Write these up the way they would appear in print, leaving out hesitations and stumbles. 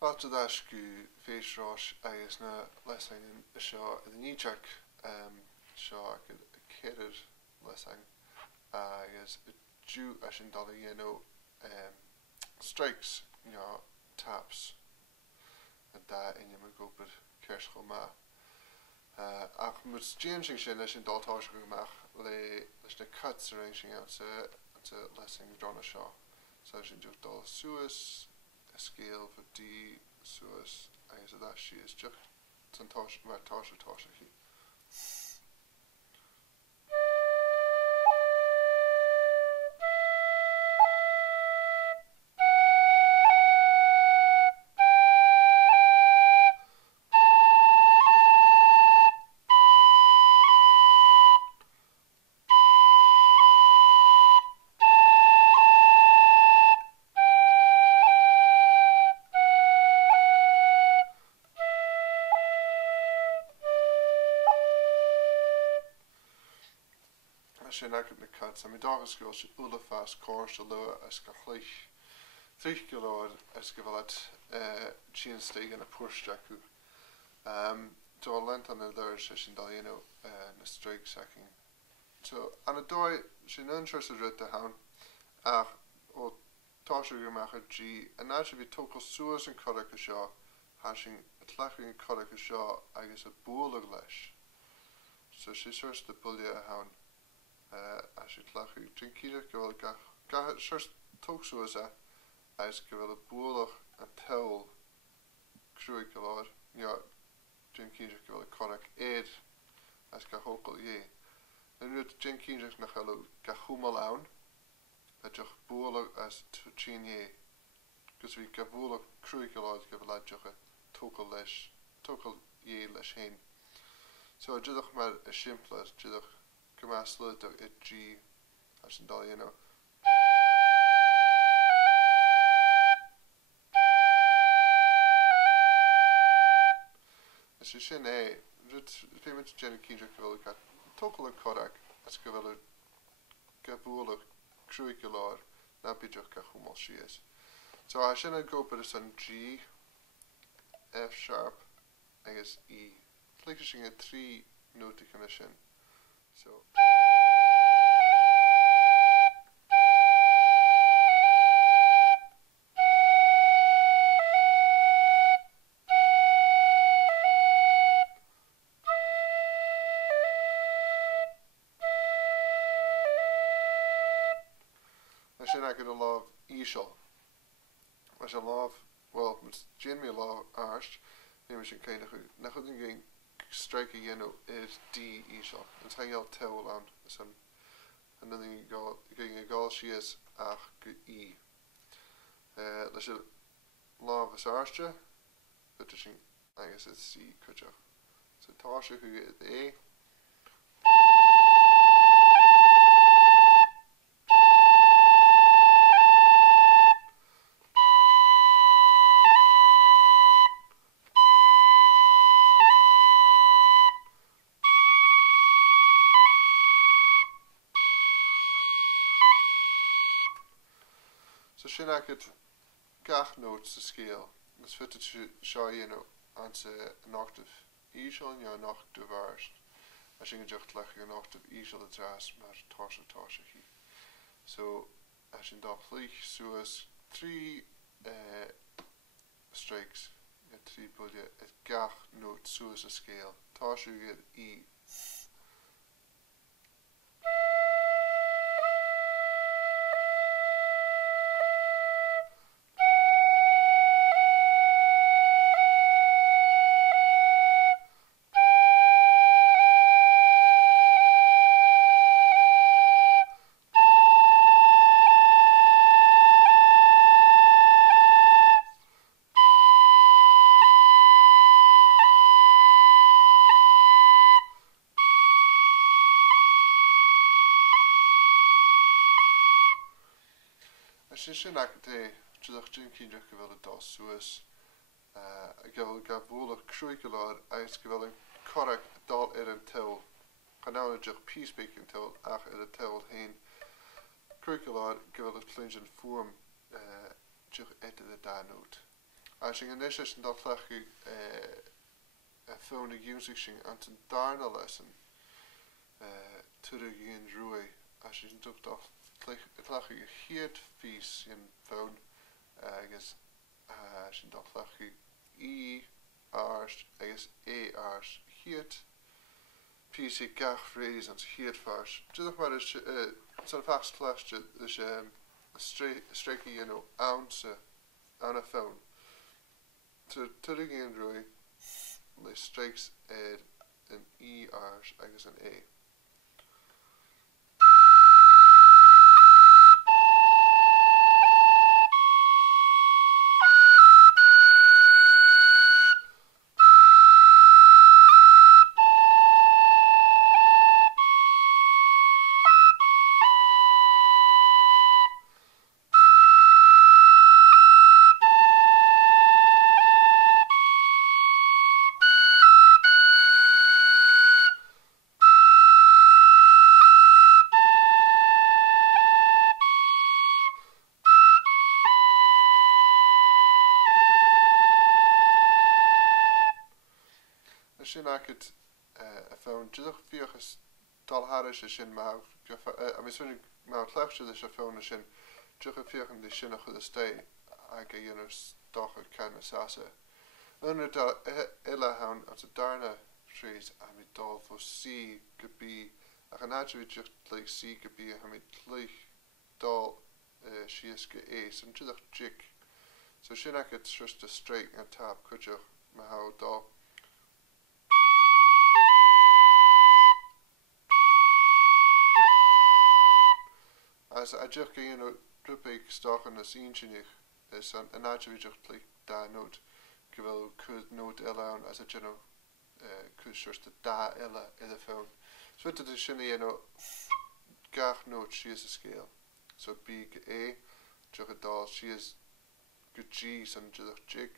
After that, go face rush. I guess na lesson in show the knee check. Show I could catered lesson. I guess Jew as in dollar strikes taps and that in your go but cares go ma. Ach moet changing sin as in daltar go mach le the cuts arranging out to lesson drawn a shaw. So as in just dal suas a scale for D suas I guess that she is just Santosh Martosh Toshiki. Sin ac na cuts. I mean, dogus goes ula fast course a low as gachlich 3 kilo as givelat chin steak and a push jacku. To a length on the other session dalino na strike sacking. So an a doi sin interested at the hound o tosher gemacher G and that should be tokal suas and kodak shaw hashing a tlaching kodak shaw I guess a bool of lesh. So she searched the bullia hound. As je klacht, drink hier gewel ga first talk so as gewel a boelig and towel cruig gelad ja drink hier gewel correct aid as ga hokel ye en nu drink hier nach hallo ga humal aan dat je boelig as to chin ye because we ga boelig cruig gelad gewel a joge tokel lesh tokel ye lesh heen so I just maar a simple as just come out slow to it G as in dollar As je sin payment Jenny Keener gewil got total and Kodak as gewil gabool cruicular na bidjoch ga humal she is. So I should go but it's on G F sharp I guess E. It's like a 3 note commission. So I should not get a law of Ishal. I should love well it's generally a law arched. Maybe should kind of nothing getting strike is D Ishal. It's how you'll tell on some and then you go getting a goal she is E. Let's law of Asarcha, but I guess it's C Kuja. So Tasha who get A. So sin I could gach notes to scale. Let's fit it to show onto an octave easel and an octave arst. I think it's just like an octave easel that's asked maar tosha he. So as in that like so as 3 strikes 3 bullet it gach note so as a scale. Tosha you get E. Sin acte just drinking gewil das suas gewil gabool cruicular ice gewil correct dal and till canal just peace speaking till after the till heen cruicular gewil clinch and form just into the da note As sin inis an daltlachu a phone ag music sin an Darna Leasan Fìdeag Leasan as sin ducht off tlachu hiad fís in phone agus sin daltlachu ars agus ars hiad PC gach phrase and hiad fars. Just maar is zo'n vast klasje dus streekie ounce aan een phone. Fìdeag Leasan le strikes an ars agus an a. Sin akit a phone just fiochas dalharish sin ma I mean swing ma tlachse de phone sin just fiochen de sin of the stay ag doch ken sasa under da illa hound at a Darna trees I mean dol for sea could be a naturally just like sea could be I mean like dol she is get ace and just jig so sin akit just a straight and tap could you ma how dol as I just drupig stochen as inchinig is an actually just like da note gewil could note ella as a general could just the da ella in the phone so to the shinny gach note she is a scale so big A just a doll she is good G and just jig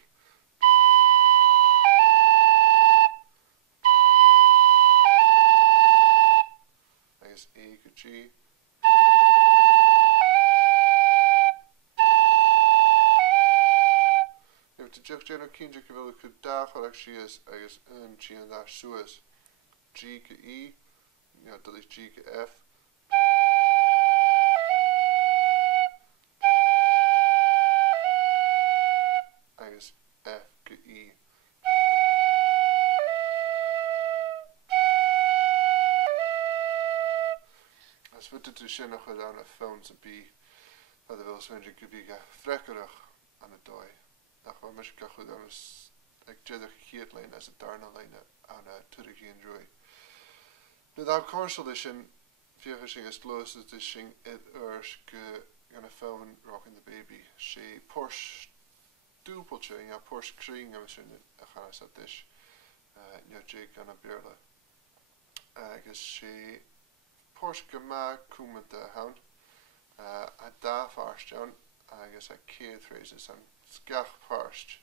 I guess A good G to just general kinja gewil could da like she is I guess G and that suez G to E that is G to F I guess F to E as we to sin nog gedaan a phone to be dat er wel zo'n gebied frekkerig aan het dooi nach maar mis goed dan is ik jeder hiert lijn as a Darna lijn aan Fìdeag Leasan nu dat commercial edition vier is los is ding it ge gonna phone rocking the baby she Porsche dubbeltje ja Porsche kring en misschien gaan ze dus ja Jake aan een beerle I guess she Porsche gema komen de hound a da farst John I guess I kid phrases and skach farst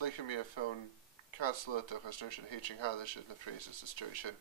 like me a phone castle toch as nation hitching how this is the phrases the situation